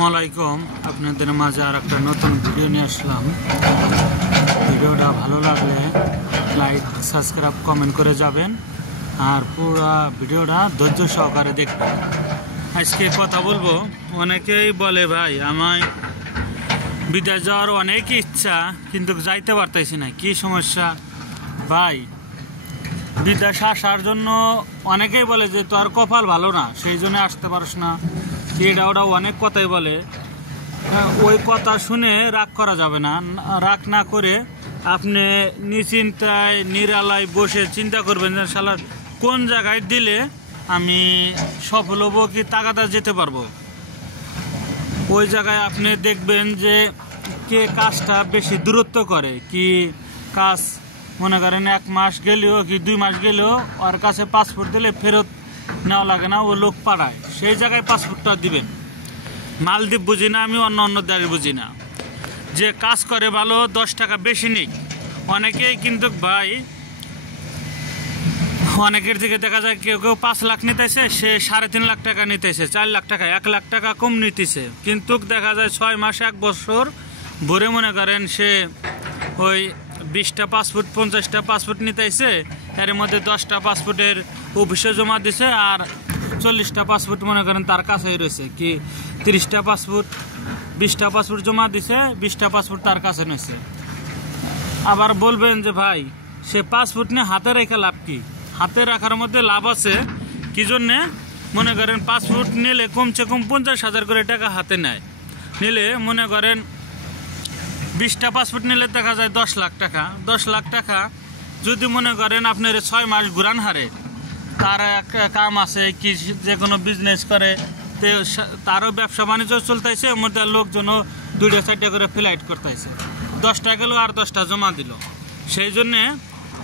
আসসালামাইকুম, আপনাদের মাঝে আর একটা নতুন ভিডিও নিয়ে আসলাম। ভিডিওটা ভালো লাগলে লাইক, সাবস্ক্রাইব, কমেন্ট করে যাবেন আর পুরো ভিডিওটা ধৈর্য সহকারে দেখবেন। আজকে কথা বলবো, অনেকেই বলে ভাই আমায় বিদেশ যাওয়ার অনেক ইচ্ছা, কিন্তু যাইতে পারতেছি না, কি সমস্যা ভাই? বিদেশ আসার জন্য অনেকেই বলে যে তোর কপাল ভালো না, সেই জন্য আসতে পারস না, এটা ওটা অনেক কথাই বলে। ওই কথা শুনে রাগ করা যাবে না। রাগ না করে আপনি নিশ্চিন্তায় নিরালায় বসে চিন্তা করবেন যে শালার কোন জায়গায় দিলে আমি সফল হবো, কি তাগাদা যেতে পারবো। ওই জায়গায় আপনি দেখবেন যে কে কাজটা বেশি দূরত্ব করে, কি কাজ মনে করেন 1 মাস গেলেও কি 2 মাস গেলেও ওর কাছে পাসপোর্ট দিলে ফেরত নেওয়া লাগে না, ও লোক পাঠায়, সেই জায়গায় পাসপোর্টটা দিবেন। মালদ্বীপ বুঝি না, আমি অন্য দেশ বুঝি না। যে কাজ করে ভালো 10 টাকা বেশি নিক। অনেকেই কিন্তু ভাই, অনেকের থেকে দেখা যায় কেউ 5 লাখ নিতেছে, সে 3.5 লাখ টাকা নিতেছে, 4 লাখ টাকা, 1 লাখ টাকা কম নিতেছে, কিন্তু দেখা যায় 6 মাস 1 বছর ভরে মনে করেন সে ওই 20টা পাসপোর্ট 50টা পাসপোর্ট নিতেছে, এর মধ্যে 10টা পাসপোর্টের অফিসে জমা দিছে আর 40টা পাসপোর্ট মনে করেন তার কাছেই রয়েছে, কি 30টা পাসপোর্ট 20টা পাসপোর্ট জমা দিছে, 20টা পাসপোর্ট তার কাছে নিয়েছে। আবার বলবেন যে ভাই সে পাসপোর্ট নিয়ে হাতে রেখে লাভ কি? হাতে রাখার মধ্যে লাভ আছে, কি জন্যে মনে করেন পাসপোর্ট নিলে কমসে কম 50,000 করে টাকা হাতে নেয়। নিলে মনে করেন 20টা পাসপোর্ট নিলে দেখা যায় 10 লাখ টাকা। 10 লাখ টাকা যদি মনে করেন আপনার 6 মাস ঘুরান হারে, তার কাম আছে কি, যে কোনো বিজনেস করে, তারও ব্যবসা বাণিজ্য চলতেছে, ওর মধ্যে লোকজনও 2-4টা করে ফ্লাইট করতেছে, 10টা গেল আর 10টা জমা দিল। সেই জন্যে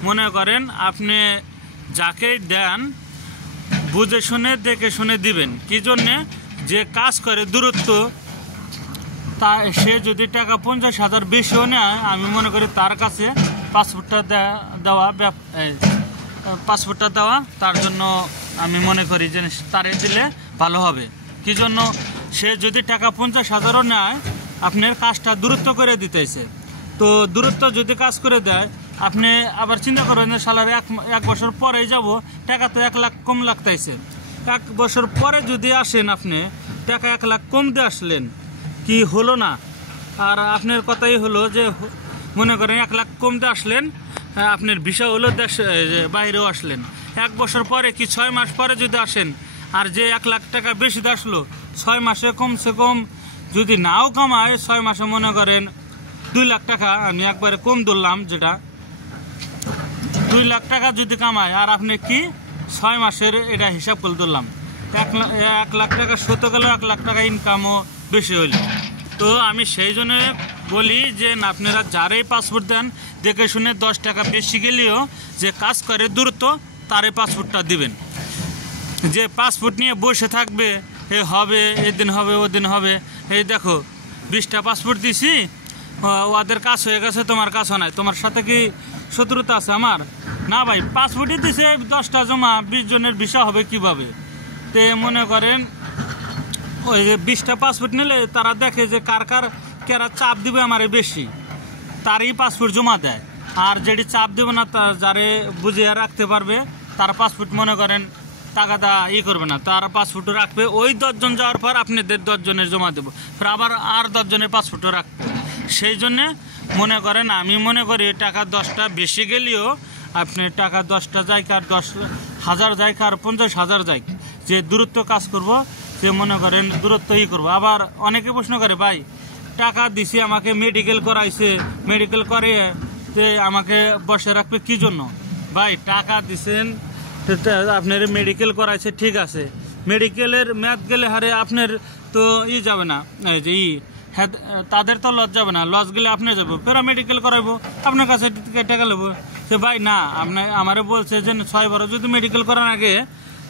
মনে করেন আপনি যাকেই দেন বুঝে শুনে দেখে শুনে দিবেন। কি জন্যে? যে কাজ করে দূরত্ব, তা সে যদি টাকা 50,000 বেশিও নেয়, আমি মনে করি তার কাছে পাসপোর্টটা দেওয়া তার জন্য আমি মনে করি যে তারে দিলে ভালো হবে। কি জন্য? সে যদি টাকা 50,000ও নেয়, আপনার কাজটা দূরত্ব করে দিতেছে, তো দূরত্ব যদি কাজ করে দেয়, আপনি আবার চিন্তা করবেন যে সালার 1 বছর পরেই যাব, টাকা তো 1 লাখ কম লাগতেছে। 1 বছর পরে যদি আসেন, আপনি টাকা 1 লাখ কম দিয়ে আসলেন, কি হলো না? আর আপনার কথাই হলো যে মনে করেন 1 লাখ কম দিয়ে আসলেন, আপনার ভিসা হলো দেশ বাইরেও আসলেন। 1 বছর পরে কি 6 মাস পরে যদি আসেন, আর যে 1 লাখ টাকা বেশি দিয়ে আসলো, 6 মাসে কমসে কম যদি নাও কামায়, 6 মাসে মনে করেন 2 লাখ টাকা, আমি একবারে কম ধরলাম, যেটা 2 লাখ টাকা যদি কামায়, আর আপনি কি 6 মাসের এটা হিসাব করে ধরলাম, 1 লাখ টাকা শত গেল, 1 লাখ টাকা ইনকামও বেশি হইল। তো আমি সেই জন্য বলি যে আপনারা যারাই পাসপোর্ট দেন, দেখে শুনে 10 টাকা বেশি গেলেও যে কাজ করে দ্রুত তারই পাসপোর্টটা দিবেন। যে পাসপোর্ট নিয়ে বসে থাকবে, এ হবে, এদিন হবে, ওদিন হবে, এই দেখো 20টা পাসপোর্ট দিছি, ওদের কাজ হয়ে গেছে, তোমার কাজ হয় নাই, তোমার সাথে কি শত্রুতা আছে আমার? না ভাই, পাসপোর্টই দিছে 10টা জমা, 20 জনের ভিসা হবে কিভাবে? তে মনে করেন ওই যে 20টা পাসপোর্ট নিলে তারা দেখে যে কারা চাপ দিবে আমারে বেশি, তারই পাসপোর্ট জমা দেয়। আর যেটি চাপ দেবে না, যারে বুঝিয়ে রাখতে পারবে, তার পাসপোর্ট মনে করেন টাকাটা করবে না, তার পাসপোর্টও রাখবে। ওই 10 জন যাওয়ার পর আপনাদের 10 জনের জমা দেবো, ফের আবার আর 10 জনের পাসপোর্টও রাখবে। সেই জন্যে মনে করেন আমি মনে করি টাকা 10টা বেশি গেলেও আপনি টাকা 10টা যায়, কার 10,000 যায়, কার 50,000 যায়, যে দূরত্ব কাজ করব, সে মনে করেন দূরত্ব করবো। আবার অনেকে প্রশ্ন করে, ভাই টাকা দিছি, আমাকে মেডিকেল করাইছে, মেডিকেল করে আমাকে বসে রাখবে কি জন্য? ভাই টাকা দিছেন, আপনার মেডিকেল করাইছে, ঠিক আছে, মেডিকেলের মেয়াদ গেলে হারে আপনার তো যাবে না, যে তাদের তো লস যাবে না, লস গেলে আপনি যাবো, ফের মেডিকেল করাইবো, আপনার কাছে টাকা নেবো। সে ভাই না, আমারে বলছে যে 6 বার যদি মেডিকেল করার আগে,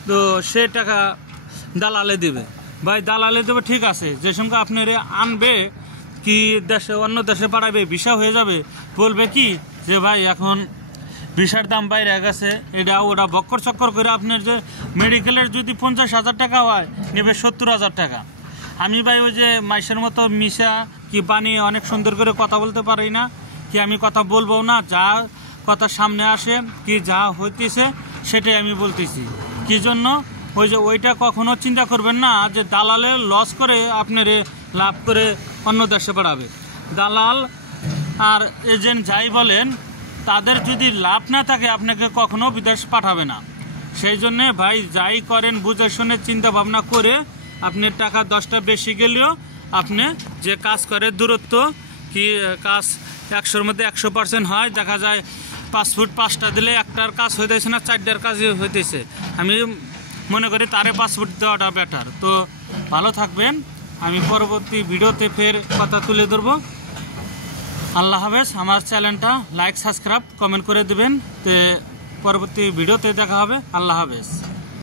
তো সে টাকা দালালে দেবে। ভাই দালালে দেবে, ঠিক আছে, যে সঙ্গে আপনার আনবে কি দেশে, অন্য দেশে পাঠাবে, ভিসা হয়ে যাবে, বলবে কি যে ভাই এখন ভিসার দাম বাইরে গেছে, এটা ওটা বক্কর চক্কর করে আপনার যে মেডিকেলের যদি 50,000 টাকা হয়, নেবে 70,000 টাকা। আমি ভাই ওই যে মাইশের মতো মিশা কি বানিয়ে অনেক সুন্দর করে কথা বলতে পারি না, কি আমি কথা বলবো না, যা কথা সামনে আসে কি যা হইতেছে সেটাই আমি বলতেছি। কি জন্য ওই যে ওইটা কখনো চিন্তা করবেন না যে দালালে লস করে আপনার লাভ করে অন্য দেশে বাড়াবে। দালাল আর এজেন্ট যাই বলেন, তাদের যদি লাভ না থাকে আপনাকে কখনো বিদেশ পাঠাবে না। সেই জন্যে ভাই যাই করেন বুঝে শুনে চিন্তা ভাবনা করে, আপনি টাকা 10টা বেশি গেলেও আপনি যে কাজ করে দূরত্ব কি কাজ 100-র মধ্যে 100% হয়, দেখা যায় 5 ফুট 5টা দিলে একটার কাজ হইতেছে না, 4টার কাজই হইতেছে। আমি মনে করি তারে 5 ফুট দেওয়াটা বেটার। তো ভালো থাকবেন, আমি পরবর্তী ভিডিওতে ফের কথা তুলে ধরবো। আল্লাহ হাফেজ। আমার চ্যানেলটা লাইক সাবস্ক্রাইব কমেন্ট করে দেবেন। তো পরবর্তী ভিডিওতে দেখা হবে। আল্লাহ হাফেজ।